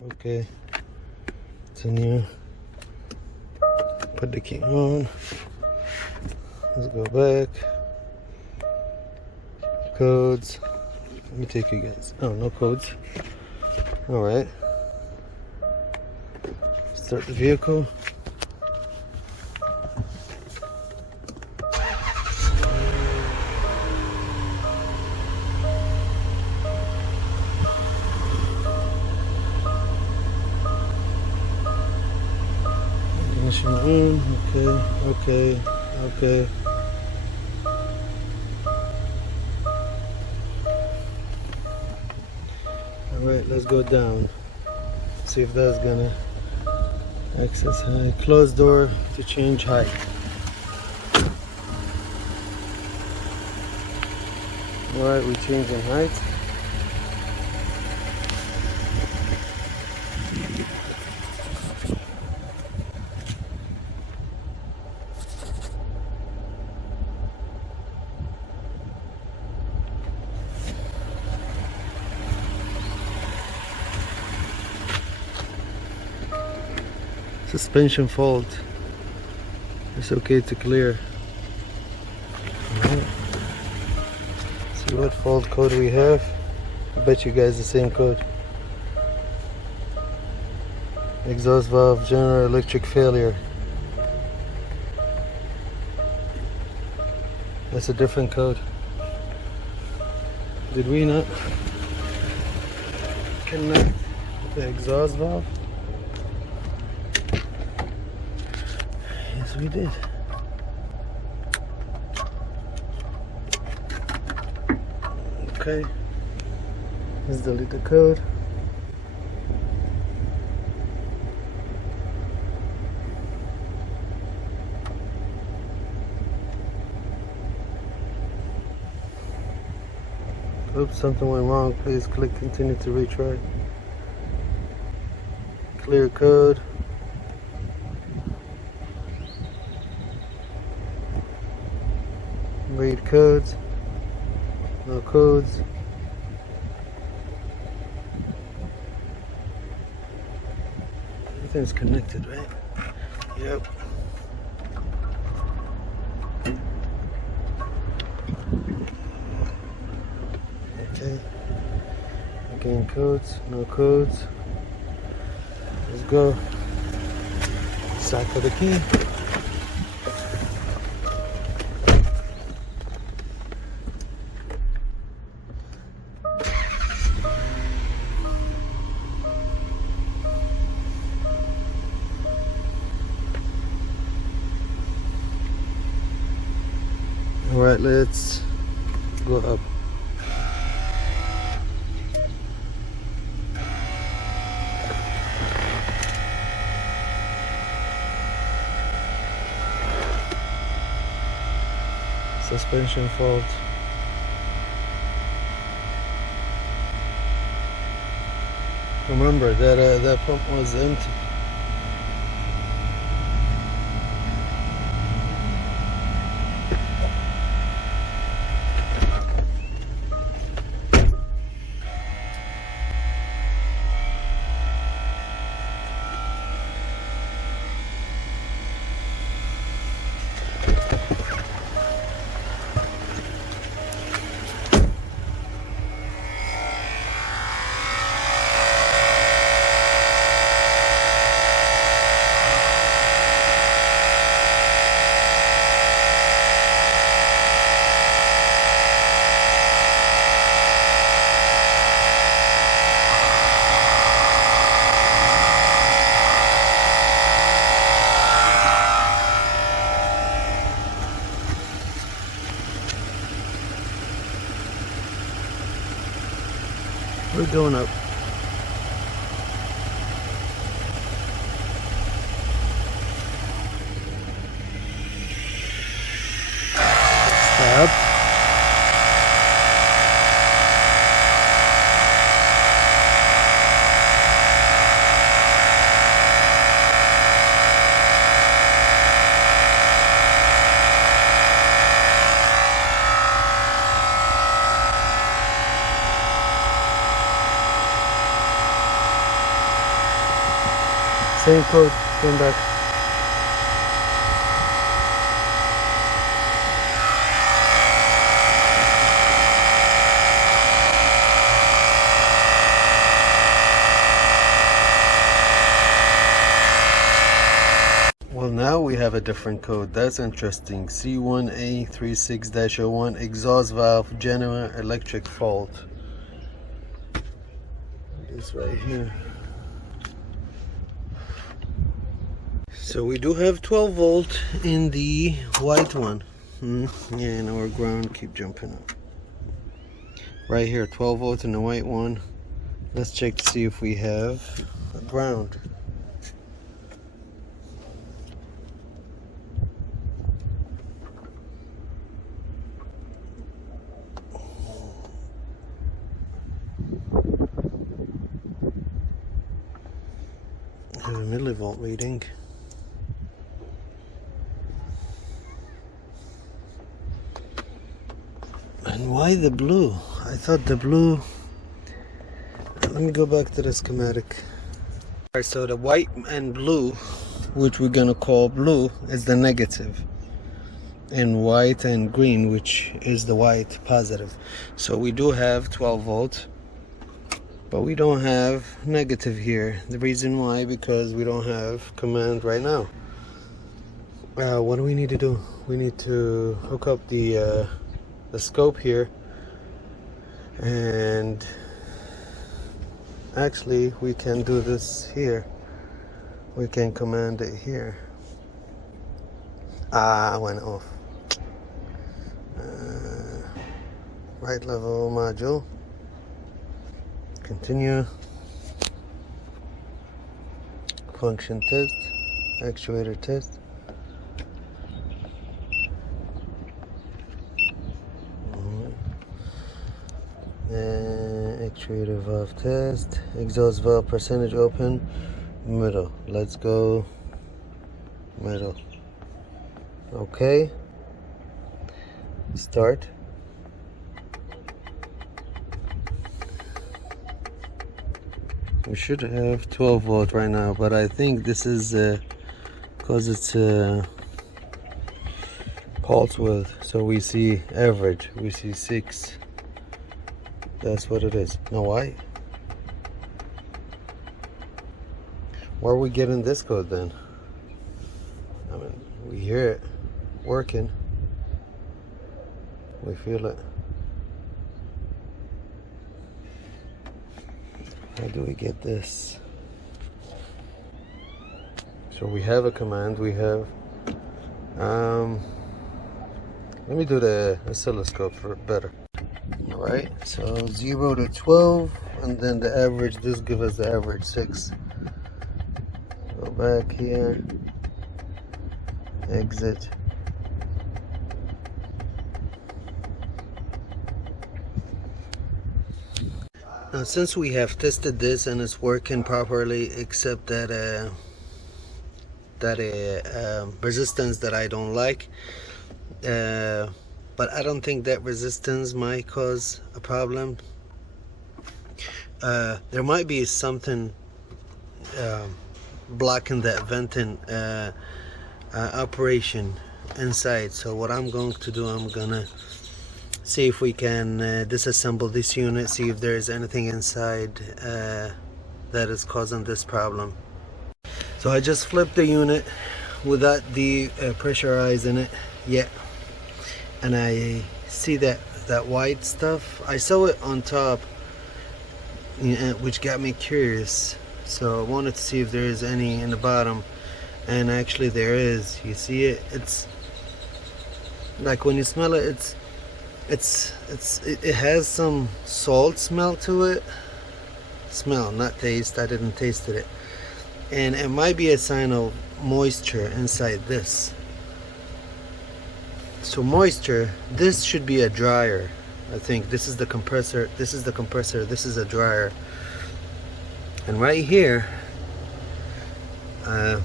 Okay, continue. Put the key on. Let's go back. Codes. Let me take you guys. Oh, no codes. All right. Start the vehicle. Ignition on. Okay. Alright, let's go down. See if that's gonna access height. Close door to change height. Alright, we're changing height. Suspension fault. It's okay to clear. Alright. See what fault code we have. I bet you guys the same code. Exhaust valve general electric failure. That's a different code. Did we not connect the exhaust valve? Yes, we did. Okay. Let's delete the code. Oops, something went wrong. Please click continue to retry. Clear code. Read codes. No codes. Everything's connected, right? Yep. Okay. Again, codes. No codes. Let's go. Sack of the key. Alright, let's go up. Suspension fault. Remember that that pump was empty. We're going up. Stop. Same code, came back. Well, now we have a different code. That's interesting. C1A36-01 exhaust valve general electric fault. This right here. So we do have 12 volt in the white one. Yeah, and our ground keep jumping up. Right here, 12 volts in the white one. Let's check to see if we have a ground. Have a millivolt reading. And why the blue? I thought the blue. Let me go back to the schematic. Alright, so the white and blue, which we're gonna call blue, is the negative, and white and green, which is the white, positive. So we do have 12 volts, but we don't have negative here. The reason why, because we don't have command right now. What do we need to do? We need to hook up the scope here, and actually we can do this here. We can command it here. I went off. Right level module. Continue. Function test. Actuator test. Actuator valve test. Exhaust valve percentage open. Middle. Let's go middle. Okay. Start. We should have 12 volt right now, but I think this is because it's pulse width, so we see average, we see 6. That's what it is. Know why? Where are we getting this code then? I mean, we hear it working, we feel it. How do we get this? So we have a command, we have let me do the oscilloscope for better. Alright, so 0 to 12, and then the average, this gives us the average 6. Go back here, exit. Now, since we have tested this and it's working properly, except that resistance that I don't like, but I don't think that resistance might cause a problem. There might be something blocking that venting operation inside. So what I'm going to do, I'm gonna see if we can disassemble this unit, see if there is anything inside that is causing this problem. So I just flipped the unit without pressurizing it yet, and I see that white stuff. I saw it on top, which got me curious, so I wanted to see if there is any in the bottom, and actually there is. You see it? It's like when you smell it, it has some salt smell to it. Smell, not taste. I didn't taste it. And it might be a sign of moisture inside this. So moisture, this should be a dryer. I think this is the compressor, this is the compressor, this is a dryer. And right here, right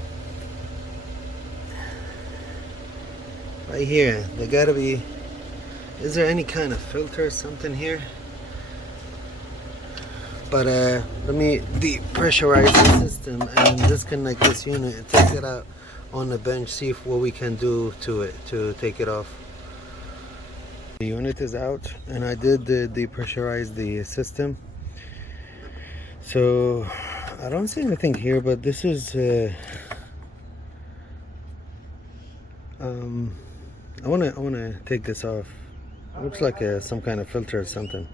here, there gotta be, is there any kind of filter or something here? But let me depressurize the system and disconnect this unit and take it out on the bench, see what we can do to it to take it off. The unit is out and I did depressurize the system. So I don't see anything here, but this is I wanna take this off. It looks like some kind of filter or something.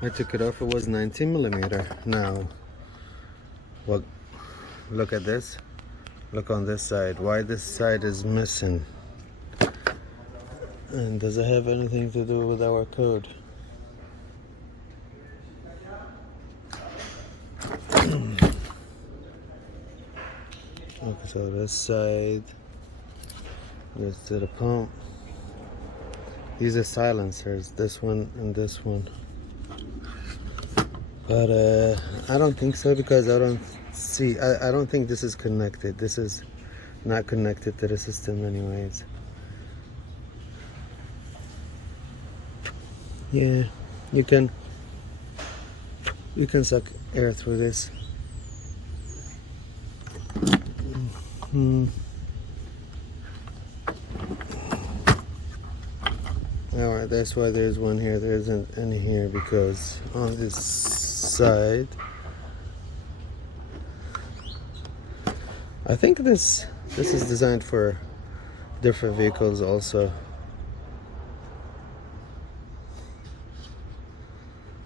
I took it off. It was 19 millimeter. Now, well, look at this. Look on this side. Why this side is missing? And does it have anything to do with our code? Okay, so this side goes to the pump. These are silencers, this one and this one. But I don't think so, because I don't see, I don't think this is connected. This is not connected to the system anyways. Yeah, you can suck air through this. Alright, that's why there's one here. There isn't any here, because on this side, I think this is designed for different vehicles also.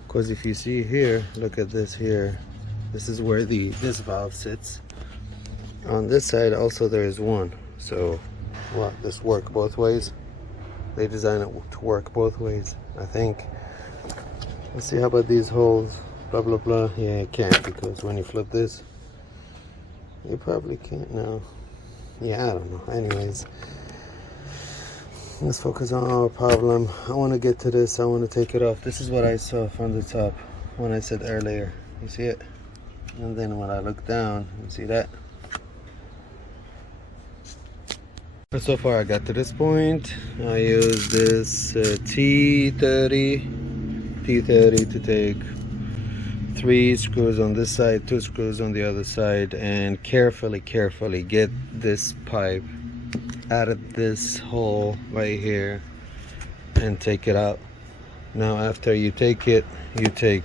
Because if you see here, look at this here. This is where this valve sits. On this side also there is one. So what, this work both ways? They design it to work both ways, I think. Let's see, how about these holes? Blah blah blah. Yeah, you can't, because when you flip this, you probably can't now. Yeah, I don't know. Anyways, let's focus on our problem. I want to get to this. I want to take it off. This is what I saw from the top when I said earlier. You see it? And then when I look down, you see that? So far I got to this point. I used this T30 to take 3 screws on this side, 2 screws on the other side, and carefully get this pipe out of this hole right here and take it out. Now after you take it, you take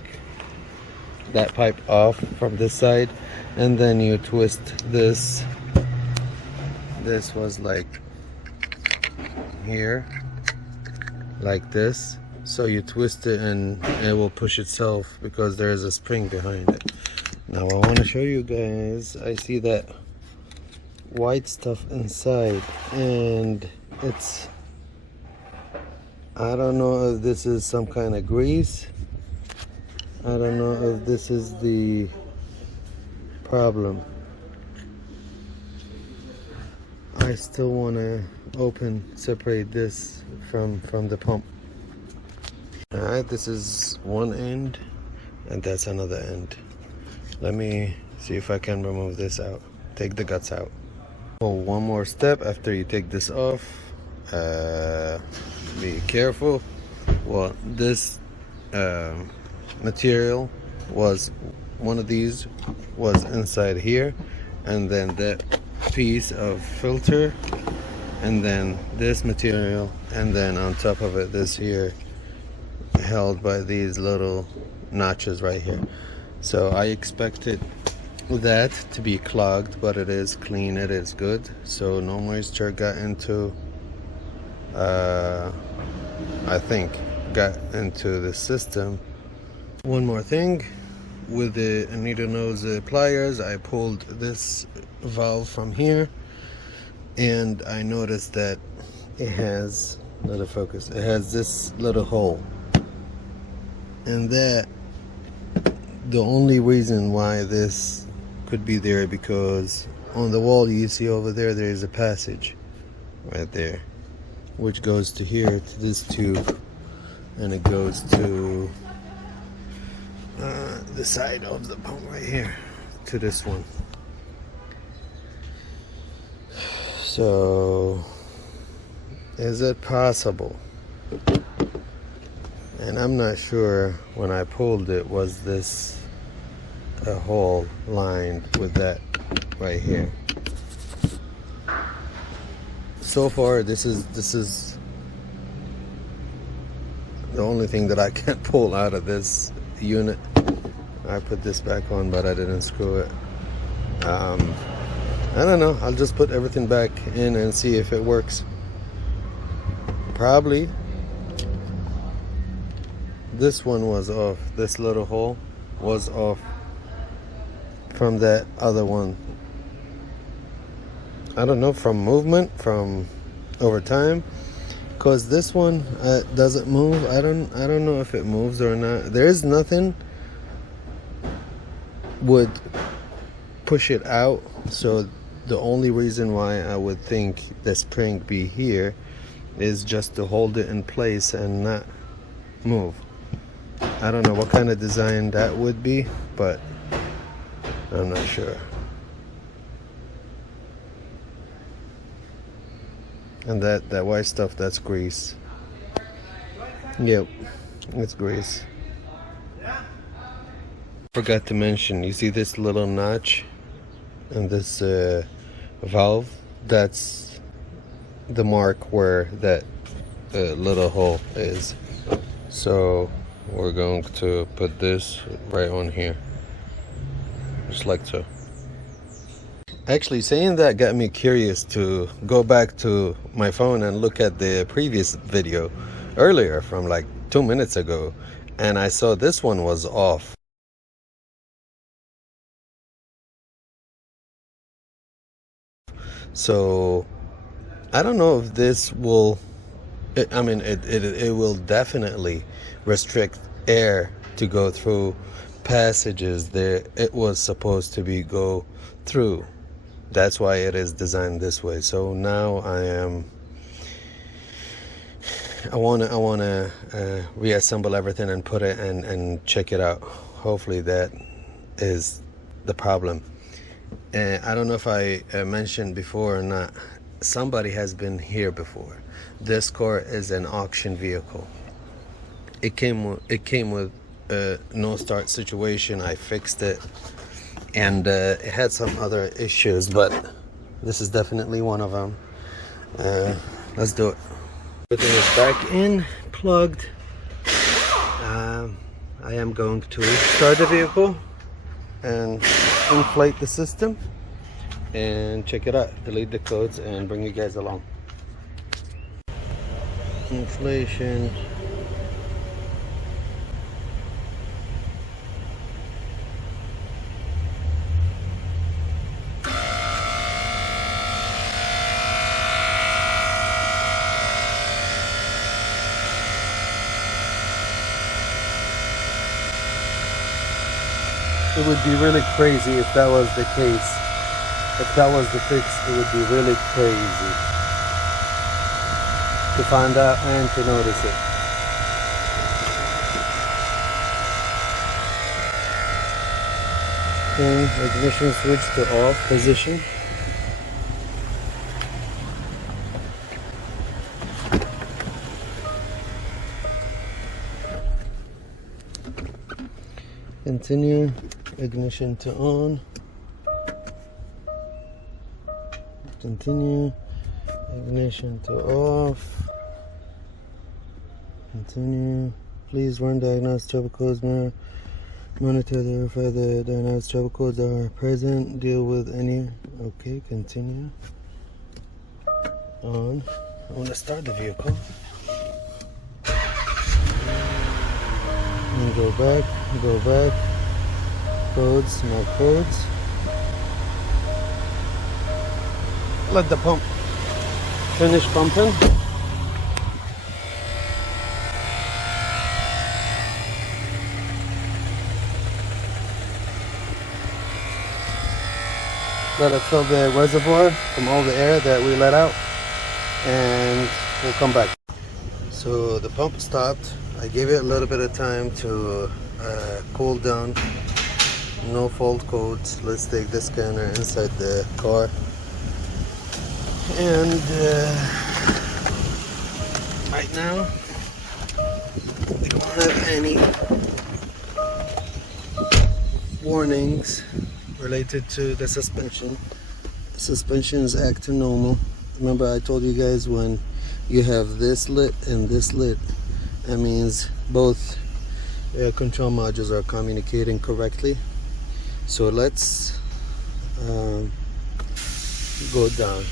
that pipe off from this side, and then you twist this. This was like here, like this. So you twist it and it will push itself, because there is a spring behind it. Now I want to show you guys. I see that white stuff inside, and it's, I don't know if this is some kind of grease. I don't know if this is the problem. I still want to separate this from the pump. Alright, this is one end and that's another end. Let me see if I can remove this out. Take the guts out. Oh, one more step after you take this off. Be careful. Well, this material was, one of these was inside here, and then that piece of filter, and then this material, and then on top of it this here, held by these little notches right here. So I expected that to be clogged, but it is clean, it is good. So no moisture got into I think got into the system. One more thing, with the needle nose pliers, I pulled this valve from here, and I noticed that it has, let it focus, it has this little hole, and that the only reason why this could be there, because on the wall you see over there, there is a passage right there which goes to here, to this tube, and it goes to the side of the pump right here, to this one. So is it possible? And I'm not sure when I pulled it, was this a hole lined with that right here. So far this is the only thing that I can't pull out of this unit. I put this back on, but I didn't screw it. I don't know, I'll just put everything back in and see if it works. Probably this one was off. This little hole was off from that other one. I don't know, from movement, from over time, because this one doesn't move. I don't know if it moves or not. There's nothing would push it out, so the only reason why I would think the spring be here is just to hold it in place and not move. I don't know what kind of design that would be, but I'm not sure. And that white stuff, that's grease. Yep, it's grease. Forgot to mention, you see this little notch and this valve? That's the mark where that little hole is. So we're going to put this right on here, just like so. Actually, saying that got me curious to go back to my phone and look at the previous video earlier from like 2 minutes ago, and I saw this one was off. So I don't know if this will, I mean, it will definitely restrict air to go through passages there it was supposed to be go through. That's why it is designed this way. So now I want to reassemble everything and put it and check it out. Hopefully that is the problem. And I don't know if I mentioned before or not, somebody has been here before. This car is an auction vehicle. It came with a no start situation. I fixed it, and it had some other issues, but this is definitely one of them. Let's do it. Everything is back in, plugged. I am going to start the vehicle and inflate the system and check it out, delete the codes and bring you guys along. Inflation. It would be really crazy if that was the case. If that was the fix, it would be really crazy to find out and to notice it. Okay, ignition switch to off position. Continue, ignition to on. Continue, ignition to off. Continue. Please run diagnostic trouble codes. Monitor to verify the diagnostic trouble codes are present. Deal with any. Okay, continue. On. I want to start the vehicle. And go back. Codes, no codes. Let the pump finish pumping. Let it fill the reservoir from all the air that we let out, and we'll come back. So the pump stopped. I gave it a little bit of time to cool down. No fault codes. Let's take the scanner inside the car. And right now We don't have any warnings related to the suspension. The suspension is acting normal. Remember I told you guys when you have this lit and this lit, that means both control modules are communicating correctly. So let's go down.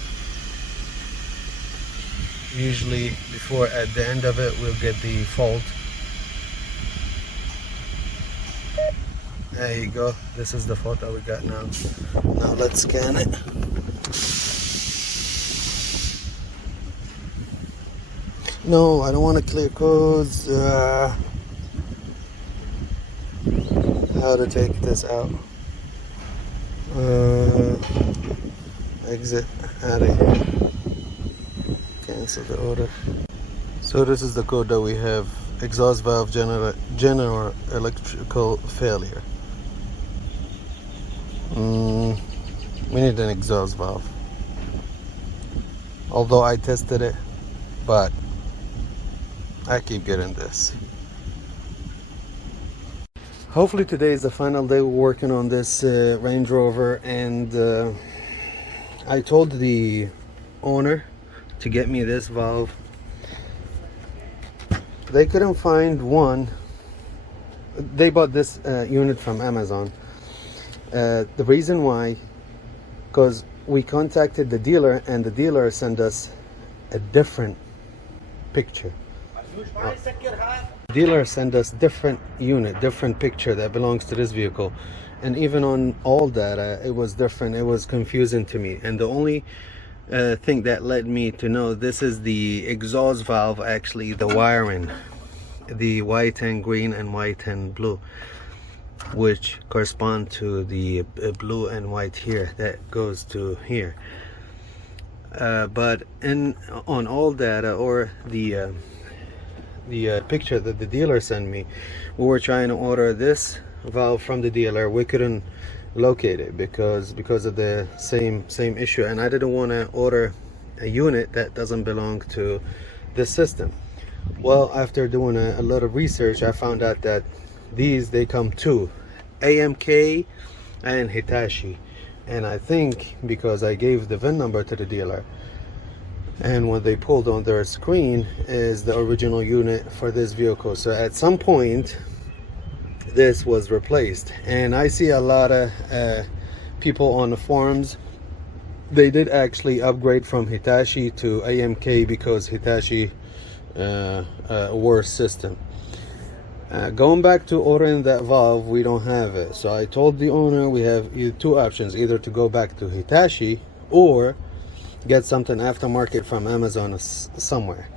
Usually before at the end of it we'll get the fault. There you go. This is the fault that we got now. Now let's scan it. No, I don't want to clear codes. How to take this out? Exit out of here. Cancel the order. So this is the code that we have. Exhaust valve general electrical failure. We need an exhaust valve. Although I tested it, but I keep getting this. Hopefully today is the final day we're working on this Range Rover, and I told the owner to get me this valve. They couldn't find one. They bought this unit from Amazon. The reason why, because we contacted the dealer and the dealer sent us a different picture. Dealer sent us different unit, different picture that belongs to this vehicle, and even on all data it was different. It was confusing to me, and the only thing that led me to know this is the exhaust valve, actually the wiring, the white and green and white and blue, which correspond to the blue and white here that goes to here. But on all data, or the picture that the dealer sent me, we were trying to order this valve from the dealer. We couldn't locate it because of the same issue, and I didn't want to order a unit that doesn't belong to this system. Well, after doing a lot of research, I found out that they come to AMK and Hitachi, and I think because I gave the VIN number to the dealer, and what they pulled on their screen is the original unit for this vehicle. So at some point this was replaced, and I see a lot of people on the forums, they did actually upgrade from Hitachi to AMK because Hitachi a worse system. Going back to ordering that valve, we don't have it. So I told the owner we have two options: either to go back to Hitachi or get something aftermarket from Amazon somewhere.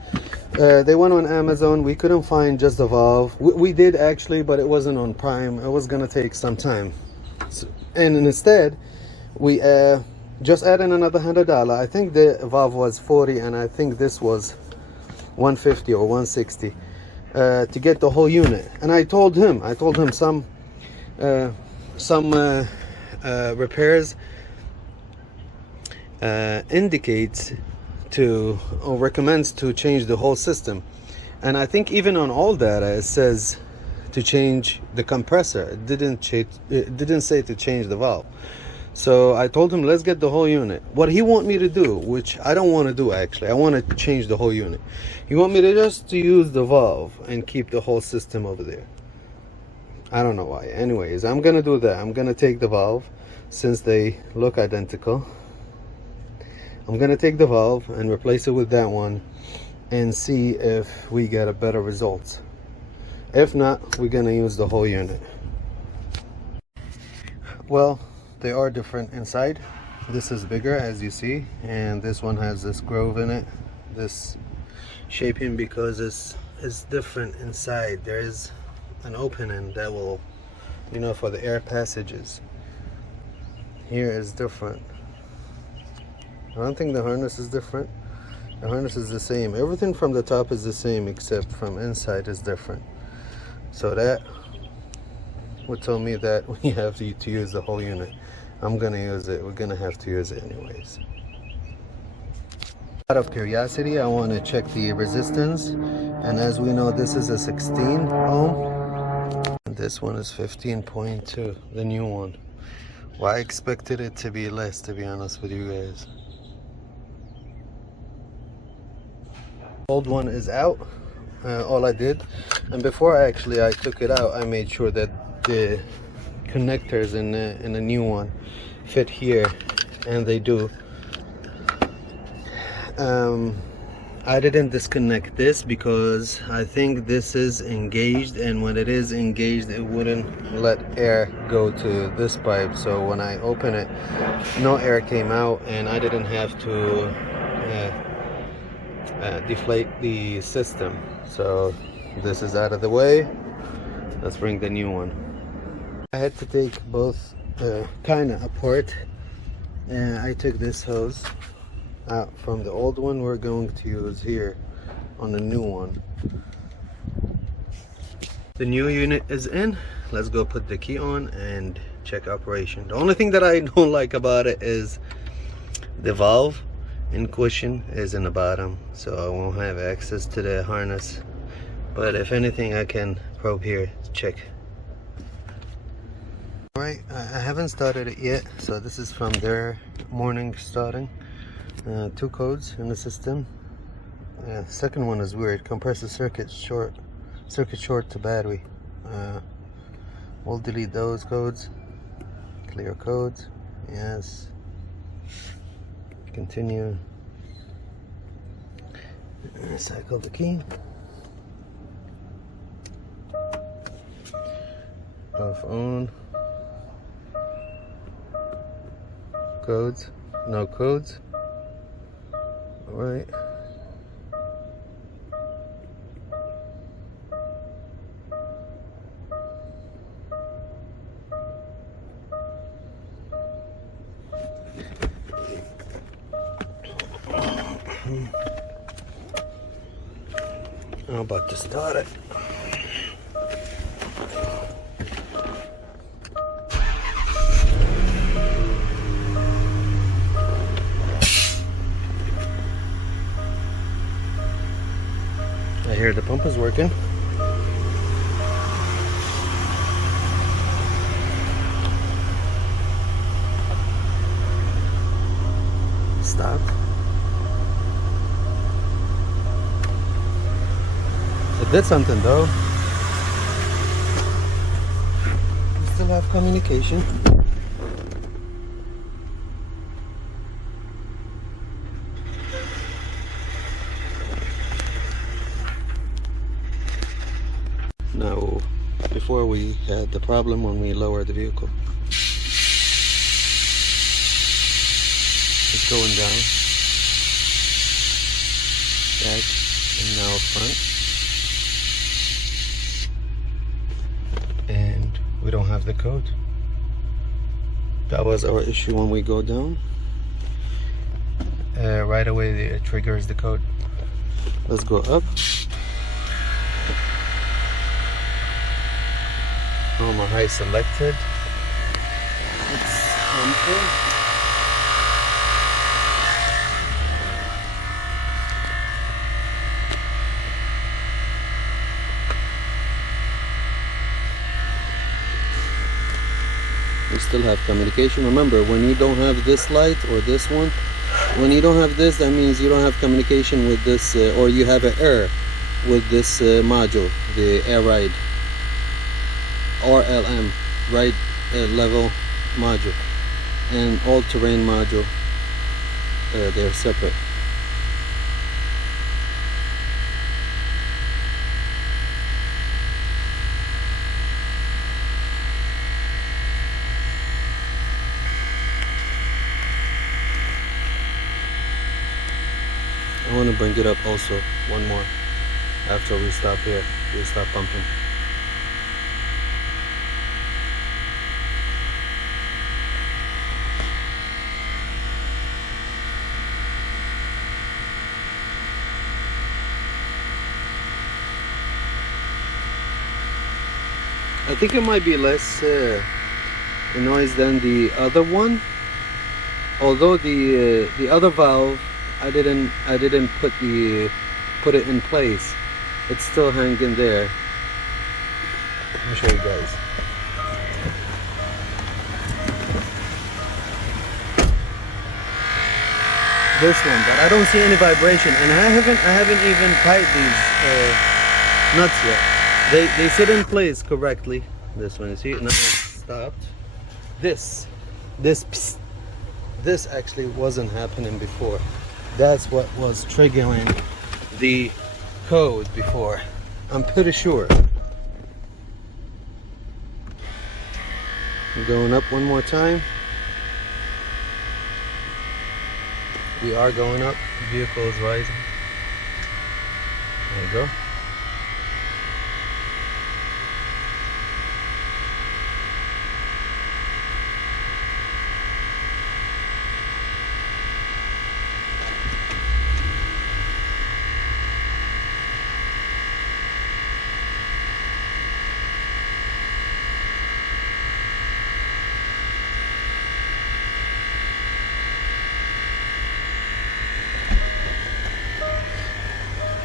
They went on Amazon. We couldn't find just the valve. We did actually, but it wasn't on Prime. It was gonna take some time, and instead we just added another $100. I think the valve was 40, and I think this was 150 or 160 to get the whole unit. And I told him some repairs indicates to, or recommends to, change the whole system. And I think even on all data it says to change the compressor. It didn't say to change the valve. So I told him, let's get the whole unit. What he want me to do, which I don't want to do actually, I want to change the whole unit. He want me to just use the valve and keep the whole system over there. I don't know why. Anyways, I'm gonna do that. I'm gonna take the valve, since they look identical. I'm gonna take the valve and replace it with that one and see if we get a better result. If not, we're gonna use the whole unit. Well, they are different inside. This is bigger, as you see, and this one has this groove in it, this shaping, because it's different inside. There is an opening that will, you know, for the air passages. Here is different. I don't think the harness is different. The harness is the same. Everything from the top is the same, except from inside is different. So that would tell me that we have to use the whole unit. I'm gonna use it. We're gonna have to use it anyways. Out of curiosity, I want to check the resistance And as we know, this is a 16 ohm. And this one is 15.2, the new one. Well, I expected it to be less, to be honest with you guys. Old one is out. All I did, and before I took it out, I made sure that the connectors in the new one fit here, and they do. I didn't disconnect this because I think this is engaged, and when it is engaged, it wouldn't let air go to this pipe. So when I open it, no air came out, and I didn't have to deflate the system. So this is out of the way. Let's bring the new one. I had to take both kind of apart. I took this hose out from the old one. We're going to use here on the new one. The new unit is in. Let's go put the key on and check operation. The only thing that I don't like about it is the valve in cushion is in the bottom, so I won't have access to the harness. But if anything, I can probe here to check. Alright, I haven't started it yet, so this is from their morning starting. 2 codes in the system. Second one is weird. Compressor circuit short to battery. We'll delete those codes. Clear codes. Yes. Continue. Cycle the key. Off on. Codes. No codes. Alright. I'm about to start it. I hear the pump is working. Stop. It did something though. We still have communication. Now, before we had the problem when we lowered the vehicle. It's going down. Back and now front. And we don't have the code. That was our issue when we go down. Right away it triggers the code. Let's go up. Normal high selected. It's pumping. We still have communication. Remember, when you don't have this light or this one, when you don't have this, that means you don't have communication with this, or you have an error with this module, the air ride. RLM, ride level module, and all-terrain module. They're separate. I want to bring it up also one more after we stop here. We stop pumping. I think it might be less noise than the other one. Although the other valve, I didn't put it in place. it's still hanging there. Let me show you guys. This one, but I don't see any vibration, and I haven't even tied these nuts yet. They sit in place correctly. This one, you see, now it's stopped. This actually wasn't happening before. That's what was triggering the code before. I'm pretty sure. I'm going up one more time. We are going up. The vehicle is rising. There you go.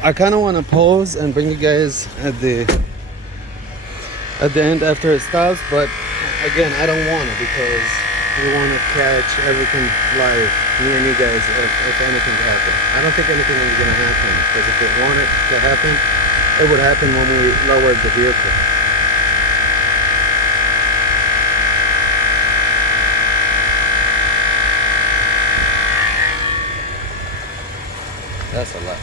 I kind of want to pause and bring you guys at the end after it stops, but again, I don't want to, because we want to catch everything live, me and you guys, if anything happens. I don't think anything is going to happen, because if it wanted to happen, it would happen when we lowered the vehicle. That's a lot.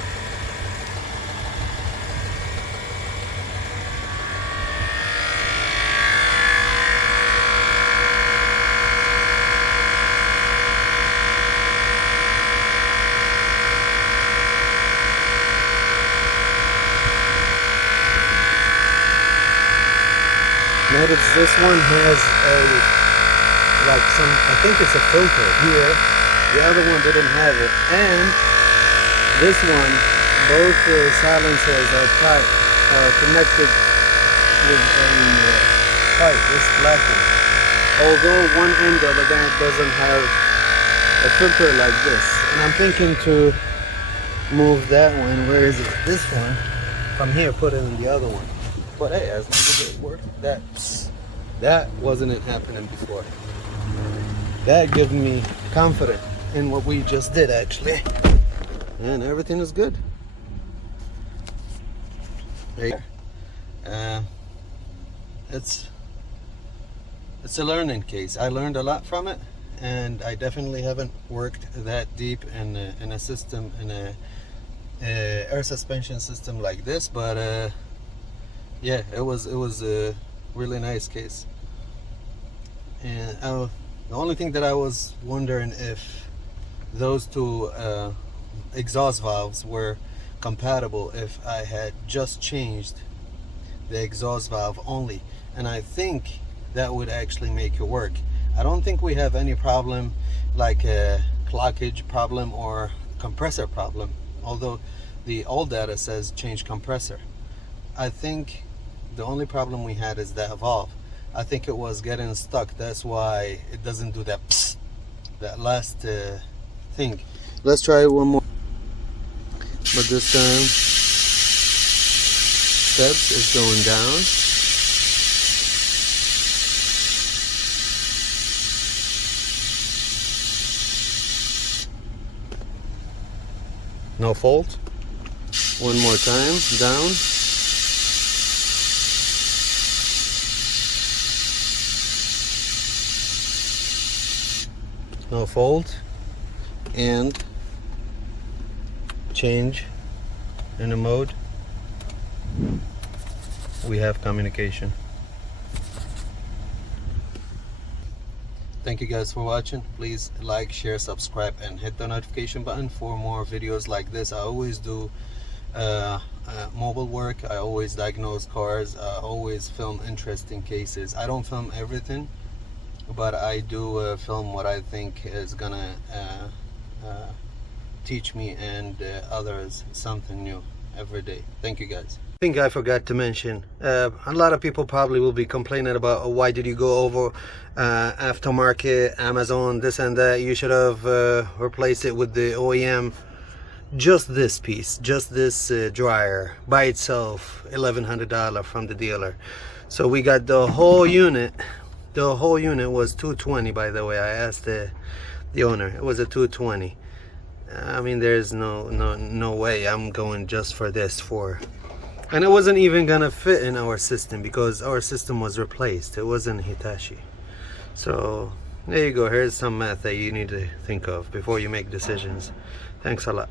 Notice this one has like some, I think it's a filter here. The other one didn't have it, and this one, both silencers are connected with a pipe. This black one. Although one end of the gun doesn't have a filter like this, and I'm thinking to move that one. Where is it? This one from here, put it in the other one. But hey, as long as it worked, that wasn't happening before. That gives me confidence in what we just did, actually, and everything is good. Hey, it's a learning case. I learned a lot from it, and I definitely haven't worked that deep in a system, in a air suspension system like this, but yeah, it was a really nice case. And the only thing that I was wondering, if those two exhaust valves were compatible, if I had just changed the exhaust valve only, and I think that would actually make it work. I don't think we have any problem like a clockage problem or compressor problem, although the old data says change compressor. I think the only problem we had is that valve. I think it was getting stuck. That's why it doesn't do that psst, that last thing. Let's try one more. But this time, steps is going down. No fault. One more time, down. No fault, and change in the mode. We have communication. Thank you guys for watching. Please like, share, subscribe, and hit the notification button for more videos like this. I always do mobile work. I always diagnose cars. I always film interesting cases. I don't film everything, but I do film what I think is gonna teach me and others something new every day. Thank you guys. I think I forgot to mention, a lot of people probably will be complaining about, oh, why did you go over aftermarket, Amazon, this and that. You should have replaced it with the OEM just this piece, just this dryer by itself, $1,100 from the dealer. So we got the whole unit. The whole unit was $220, by the way. I asked the owner. It was a $220. I mean, there's no way I'm going just for this for. And it wasn't even gonna fit in our system because our system was replaced. It wasn't Hitachi. So there you go. Here's some math that you need to think of before you make decisions. Thanks a lot.